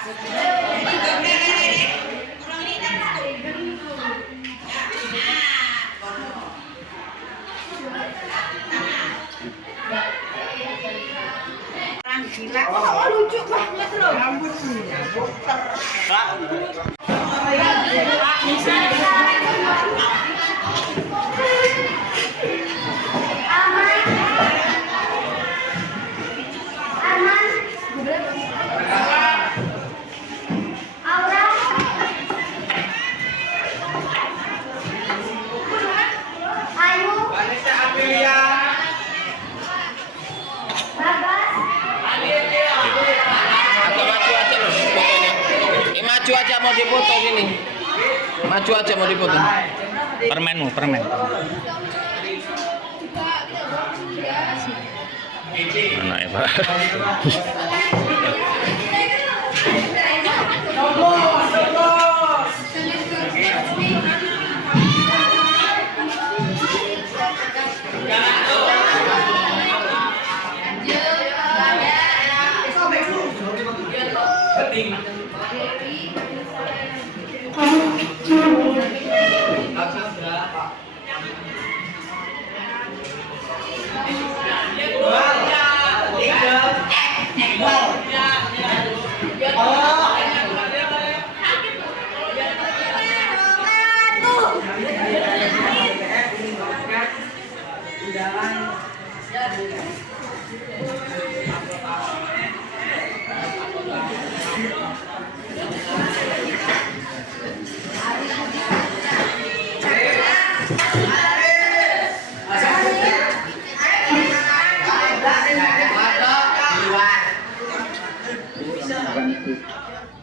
Gila, oh, lucu banget loh. Rambutnya puter. Maju aja mau dipoto sini. Maju aja mau dipoto. Permenmu, permen. Mana ya, Pak?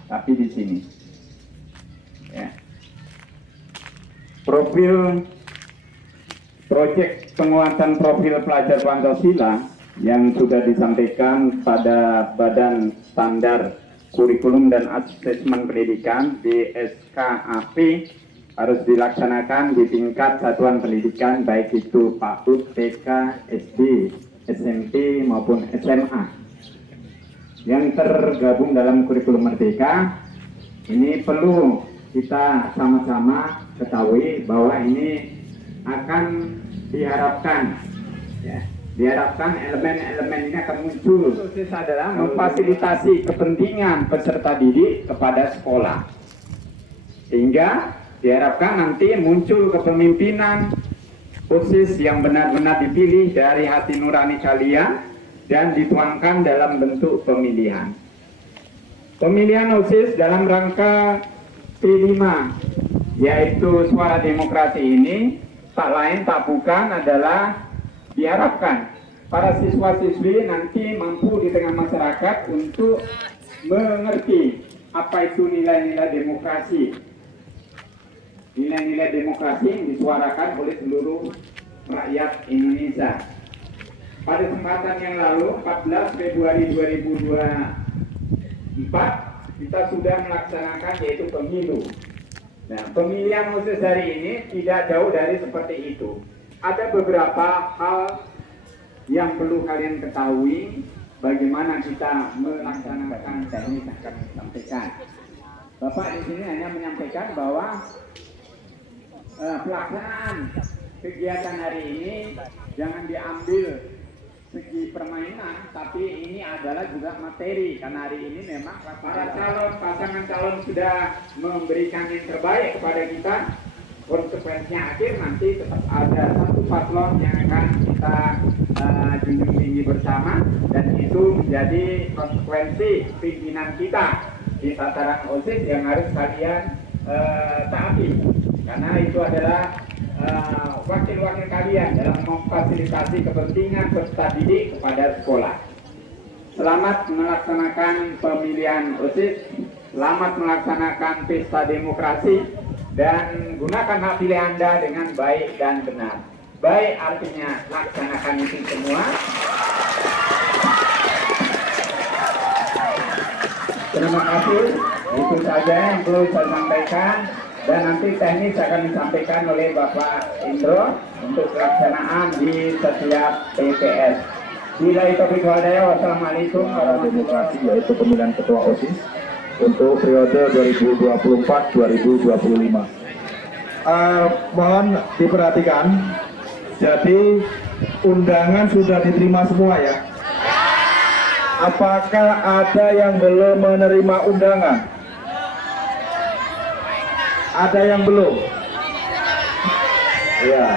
Tapi di sini ya. Profil proyek penguatan profil pelajar Pancasila yang sudah disampaikan pada Badan Standar Kurikulum dan Asesmen Pendidikan BSKAP harus dilaksanakan di tingkat satuan pendidikan baik itu PAUD, TK, SD, SMP maupun SMA yang tergabung dalam kurikulum Merdeka. Ini perlu kita sama-sama ketahui bahwa ini akan diharapkan elemen-elemen ini akan muncul. Khusus adalah memfasilitasi kepentingan peserta didik kepada sekolah, sehingga diharapkan nanti muncul kepemimpinan OSIS yang benar-benar dipilih dari hati nurani kalian dan dituangkan dalam bentuk pemilihan. Pemilihan OSIS dalam rangka P5, yaitu suara demokrasi ini, tak lain tak bukan adalah diharapkan para siswa-siswi nanti mampu di tengah masyarakat untuk mengerti apa itu nilai-nilai demokrasi. Nilai-nilai demokrasi yang disuarakan oleh seluruh rakyat Indonesia. Pada kesempatan yang lalu, 14 Februari 2024, kita sudah melaksanakan yaitu pemilu. Nah, pemilihan OSIS hari ini tidak jauh dari seperti itu. Ada beberapa hal yang perlu kalian ketahui bagaimana kita melaksanakan teknik yang kami sampaikan. Bapak di sini hanya menyampaikan bahwa pelaksanaan kegiatan hari ini jangan diambil segi permainan, tapi ini adalah juga materi, karena hari ini memang para pasangan calon sudah memberikan yang terbaik kepada kita. Konsekuensinya akhir nanti tetap ada satu paslon yang akan kita junjung tinggi bersama, dan itu menjadi konsekuensi pimpinan kita di tataran OSIS yang harus kalian taati, karena itu adalah wakil-wakil kalian dalam memfasilitasi kepentingan peserta didik kepada sekolah. Selamat melaksanakan pemilihan OSIS, selamat melaksanakan pesta demokrasi, dan gunakan hak pilih Anda dengan baik dan benar. Baik artinya laksanakan itu semua. Terima kasih, itu saja yang perlu saya sampaikan. Dan nanti teknis akan disampaikan oleh Bapak Indro untuk pelaksanaan di setiap TPS. Bila itu wassalamualaikum warahmatullahi wabarakatuh. Demokrasi yaitu pemilihan ketua OSIS untuk periode 2024-2025. Mohon diperhatikan, jadi undangan sudah diterima semua ya? Apakah ada yang belum menerima undangan? Ada yang belum? Ya.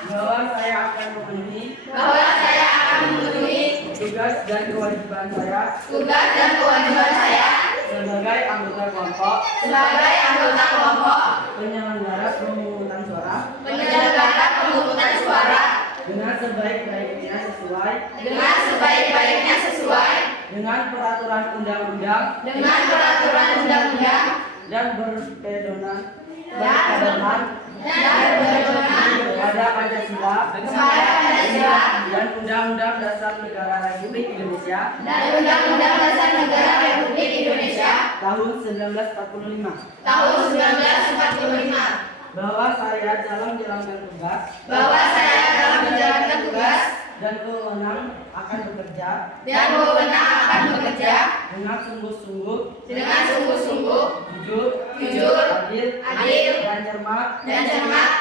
Bahwa saya akan memenuhi tugas dan kewajiban saya sebagai anggota kelompok penyelenggara pemungutan suara dengan sebaik-baiknya sesuai dengan peraturan undang-undang dan berpedoman kepada Pancasila dan Undang-Undang Dasar Negara Republik Indonesia tahun 1945 bahwa saya dalam menjalankan tugas dan kewenangan akan bekerja dengan sungguh-sungguh, jujur, adil, dan cermat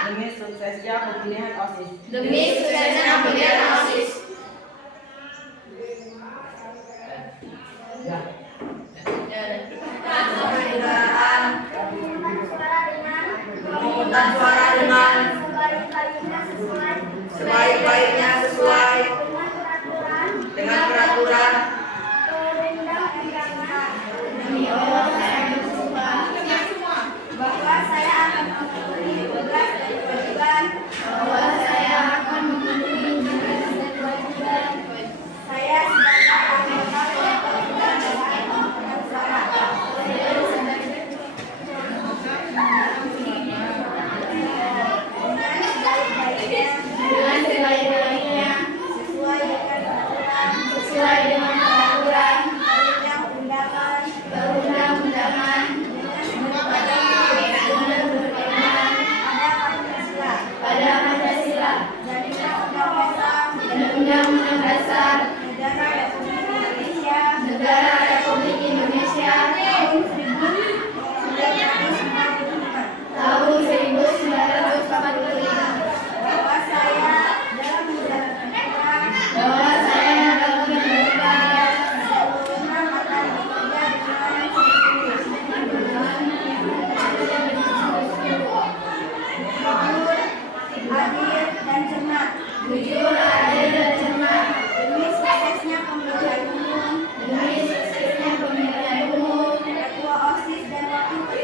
demi suksesnya pemilihan OSIS. Ya. Pemungutan suara dengan sebaik-baiknya sesuai dengan peraturan bahwa saya akan memenuhi tugas dan kewajiban saya sebagai anggota kelompok pemungutan suara dengan sebaik-baiknya sesuai dengan peraturan perundang-undangan pada Pancasila dan Undang-Undang Dasar Negara Republik Indonesia tahun 1945 bahwa saya dalam menjalankan jujur, adil, dan cermat demi suksesnya pemilihan umum ketua OSIS dan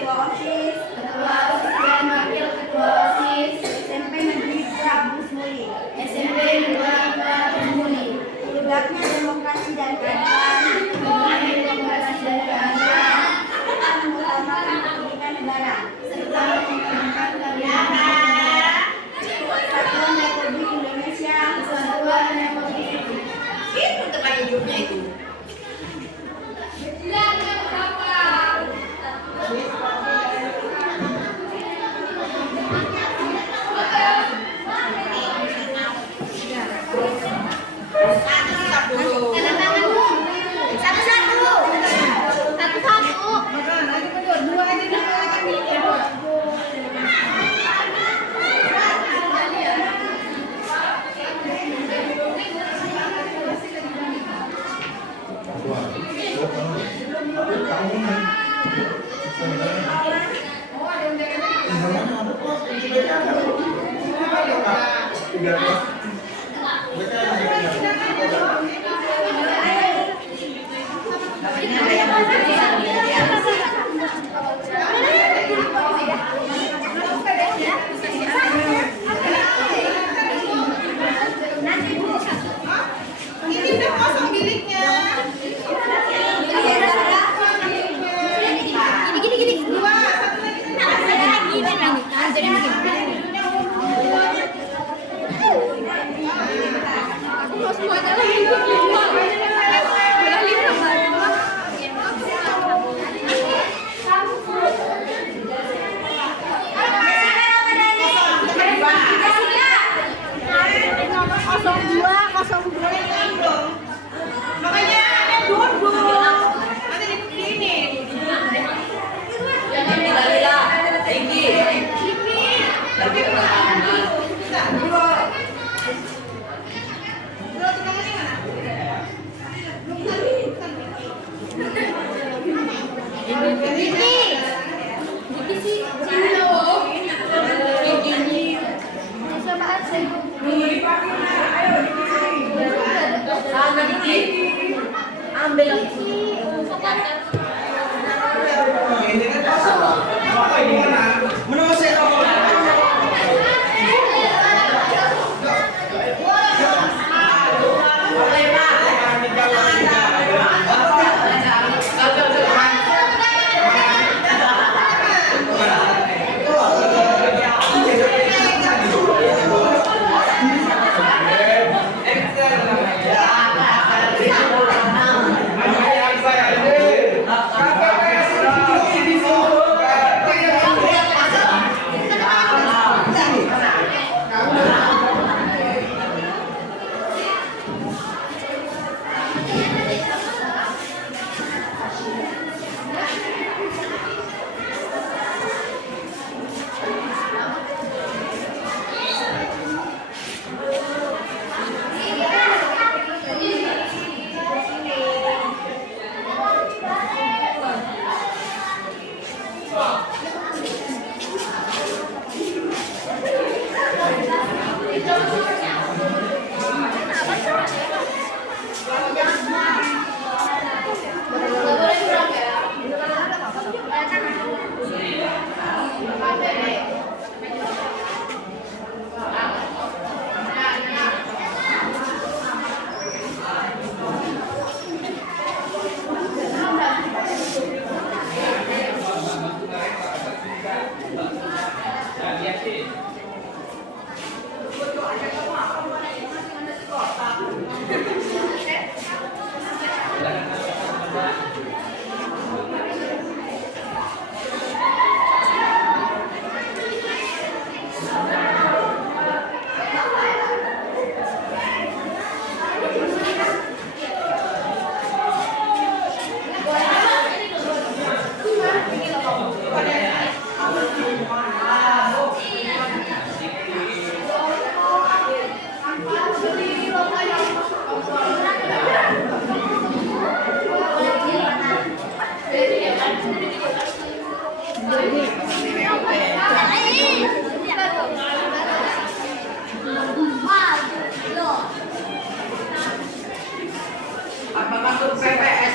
wakil ketua OSIS SMP Negeri 2 Agus Muli tegaknya demokrasi dan keadilan serta mengutamakan kepentingan negara Kesatuan Republik Indonesia itu tekan hidupnya itu. Ambil. Apa masuk PPS?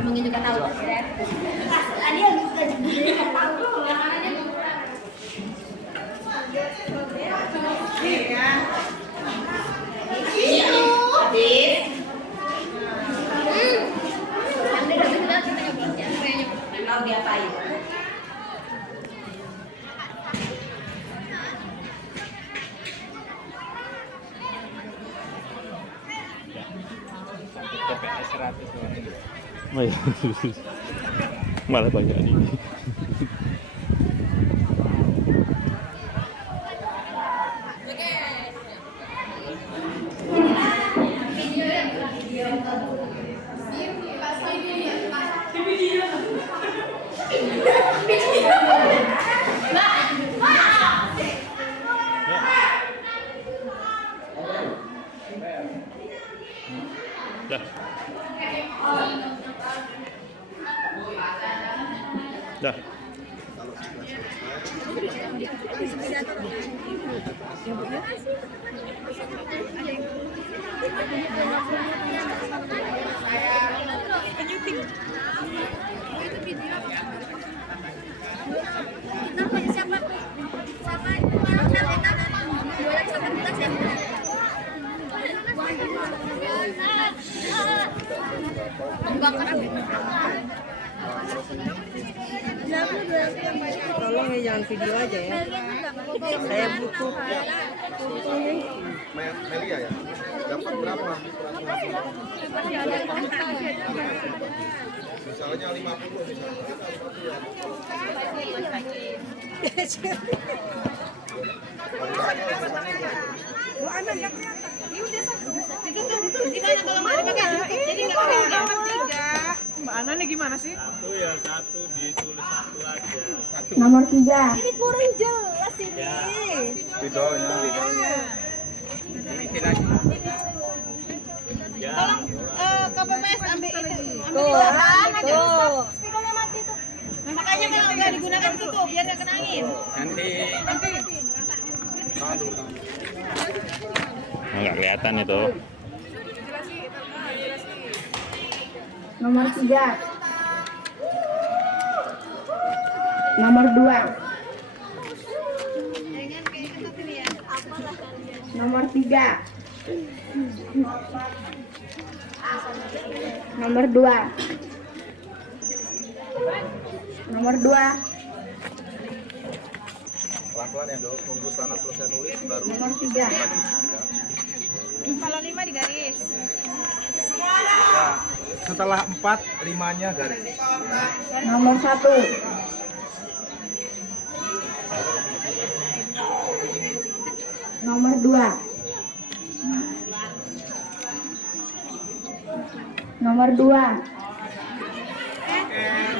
Mungkin juga tahu. Ada yang bisa tahu. Mau diapain? TPS 100 orang. Oh iya. Malah banyak ini. Dah. Dah. Tolong ya jangan video aja ya. Saya butuh. Melia ya? Dapat berapa? Misalnya 50 misalnya. Mbak Ana nih gimana sih? Nomor 3. Ini kurang jelas ini. Videonya. Tolong KPPS ambil itu. Tuh. Spidolnya mati tuh. Makanya kalau nggak digunakan tutup biar nggak kena angin. Nanti Nanti. nggak kelihatan itu. Nomor 3. Nomor 2. Nomor 3. Nomor 2. Nomor 2. Pelan-pelan ya dok, tunggu sana selesai nulis baru. Nomor 3. Kalau 5 digaris. Ya, setelah 4, 5-nya garis. Nomor 1. Nomor 2. Nomor 2.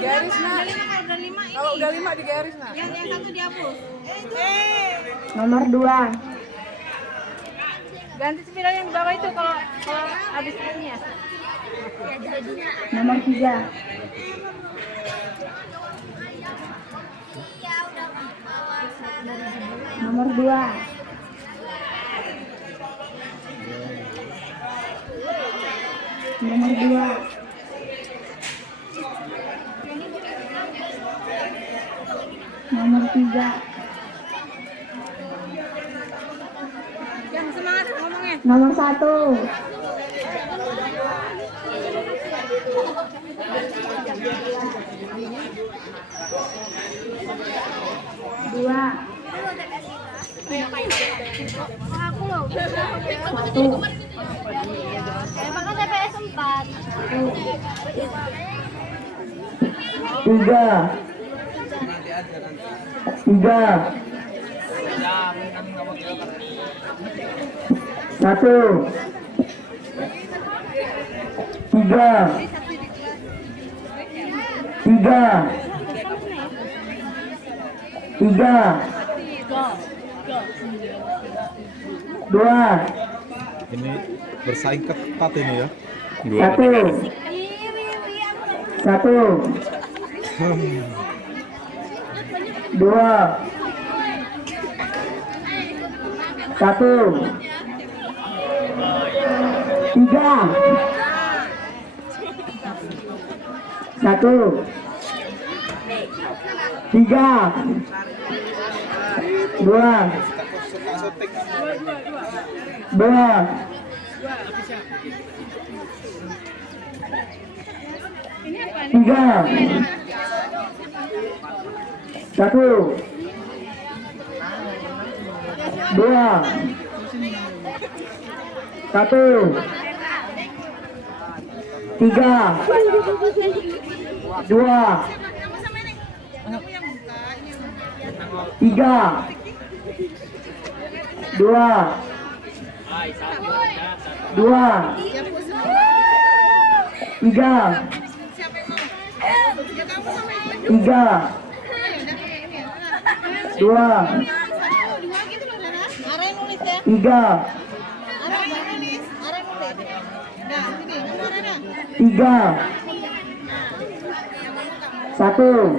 Garis nak. Kalau udah 5 digaris nak. Yang satu dihapus. Nomor 2. Ganti spiral yang di bawah itu kalau habis ininya. Nomor 3. Nomor 2. Nomor 2. Nomor 3. Yang semangat ngomongnya. Nomor 1. Dua. Aku loh. 1. Emang TPS 4. 3. 3. 1. 3. 3. 3. 2. Ini bersaing ketat ini ya. 1. 1. 2. 1. 3. 1. 3. 2. 2. 3. 1. 2. 1. 3. 2. 3. 2. 2. 3. 3. 2. 3. 3. 1.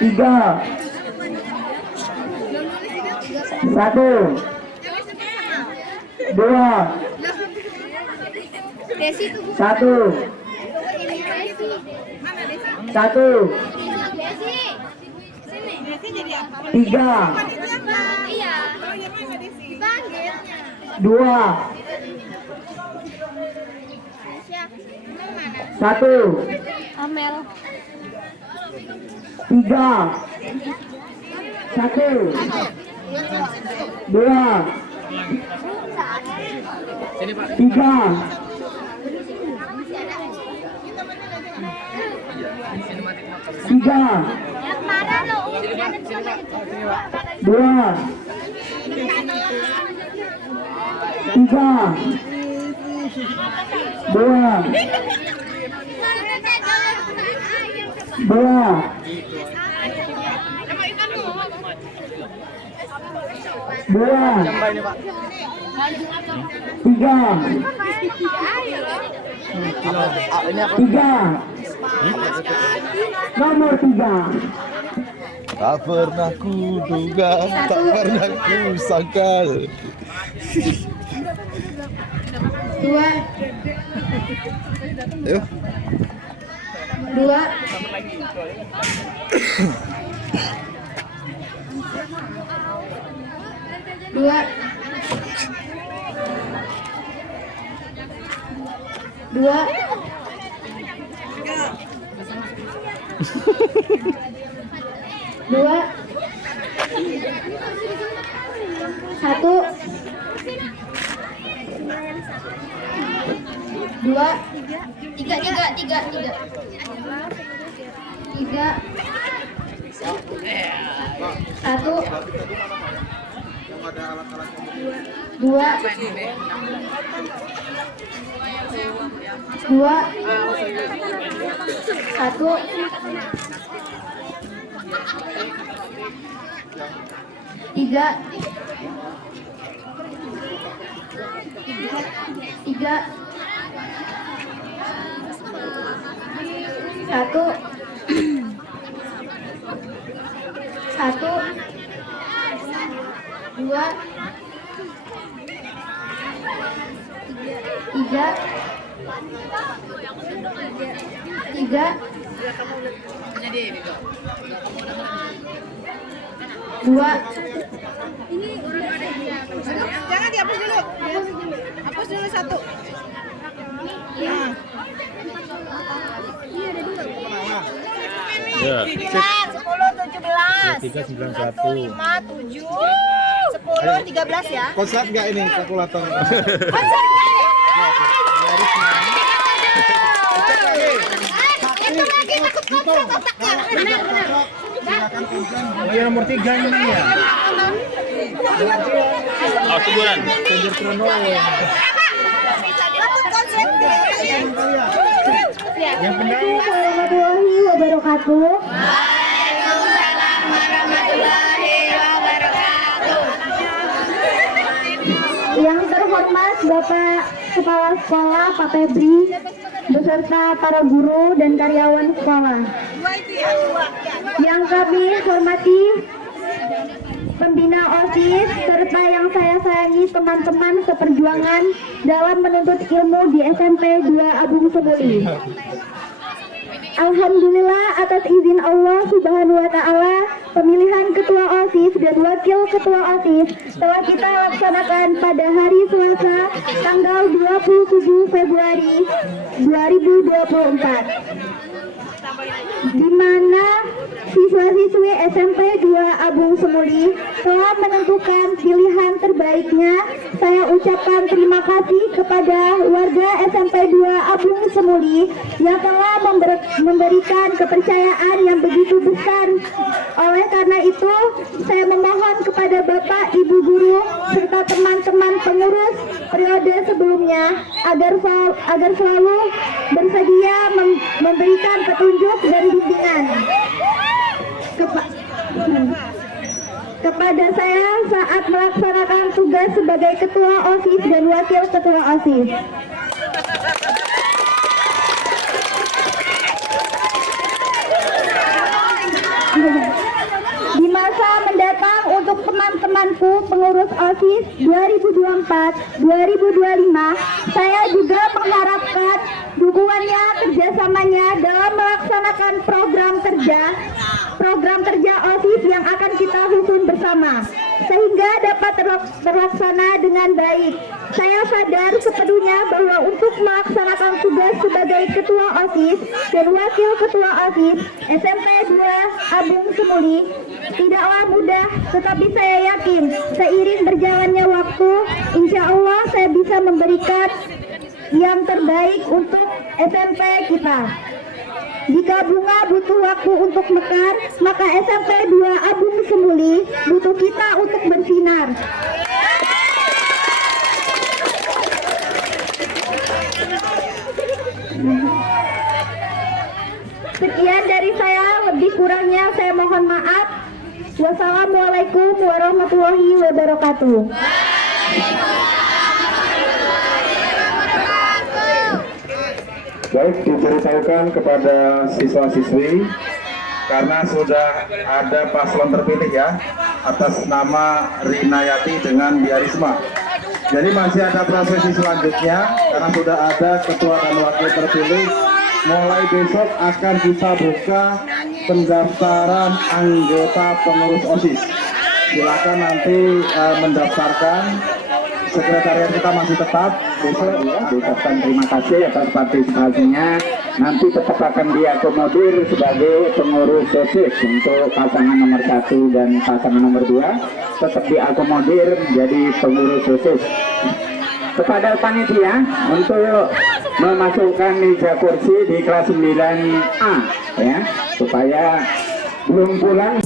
3. 1. 2. Desi tuh 1. 1. Desi. Sini. Desi jadi apa? 3. Iya. Dipanggil. 2. Emang mana? 1. Amel. 3. 1. 2. Tiga. Tiga. Yang mana lo? Dua. Tiga. Dua. Dua. Dua. Tiga. Tiga. Nomor tiga. Tak pernah kuduga, tak pernah kusangka. Dua. Ayo. Dua. Dua. Dua. Dua. Satu. Dua. Tiga. Satu. Dua. Dua. Satu. Tiga. Tiga. Satu. Satu. Dua. Tiga. Tiga. Dua. Jangan dihapus dulu. Hapus dulu satu. Ya. 10, 17. 1, 5, 7. 10, 13 ya. Konslet nggak ini kalkulator? Oh, yang nomor 3 ini ya. Oh, kuburan. Yang pendek. Warahmatullahi wabarakatuh. Yang terhormat Bapak Kepala Sekolah Pak Febri beserta para guru dan karyawan sekolah. Yang kami hormati pembina OSIS serta yang saya sayangi teman-teman seperjuangan dalam menuntut ilmu di SMP 2 Abung Semuli. Alhamdulillah atas izin Allah Subhanahu wa Ta'ala, pemilihan ketua OSIS dan wakil ketua OSIS telah kita laksanakan pada hari Selasa tanggal 27 Februari 2024, di mana siswa-siswi SMP 2 Abung Semuli telah menentukan pilihan terbaiknya. Saya ucapkan terima kasih kepada warga SMP 2 Abung Semuli yang telah memberikan kepercayaan yang begitu besar. Oleh karena itu, saya memohon kepada Bapak, Ibu Guru, serta teman-teman pengurus periode sebelumnya agar selalu bersedia memberikan petunjuk dan bimbingan kepada saya saat melaksanakan tugas sebagai ketua OSIS dan wakil ketua OSIS. Di masa mendatang untuk teman-temanku pengurus OSIS 2024-2025, saya juga mengharapkan dukungannya, kerjasamanya dalam melaksanakan program kerja OSIS yang akan kita susun bersama, sehingga dapat terlaksana dengan baik. Saya sadar sepenuhnya bahwa untuk melaksanakan tugas sebagai ketua OSIS dan wakil ketua OSIS SMP 2 Abung Semuli tidaklah mudah, tetapi saya yakin seiring berjalannya waktu Insya Allah saya bisa memberikan yang terbaik untuk SMP kita. Jika bunga butuh waktu untuk mekar, maka SMP 2 Abung Semuli butuh kita untuk bersinar. Sekian dari saya, lebih kurangnya saya mohon maaf. Wassalamualaikum warahmatullahi wabarakatuh. Baik, diberitahukan kepada siswa-siswi karena sudah ada paslon terpilih ya atas nama Rinayati dengan Biarisma. Jadi masih ada prosesi selanjutnya karena sudah ada ketua dan wakil terpilih. Mulai besok akan bisa buka pendaftaran anggota pengurus OSIS. Silakan nanti mendaftarkan. Sekretariat kita masih tetap besok ya, diucapkan terima kasih atas partisipasinya. Nanti tetap akan diakomodir sebagai pengurus OSIS untuk pasangan nomor 1 dan pasangan nomor 2 tetap diakomodir menjadi pengurus OSIS. Kepada panitia untuk memasukkan meja kursi di kelas 9A ya, supaya belum pulang.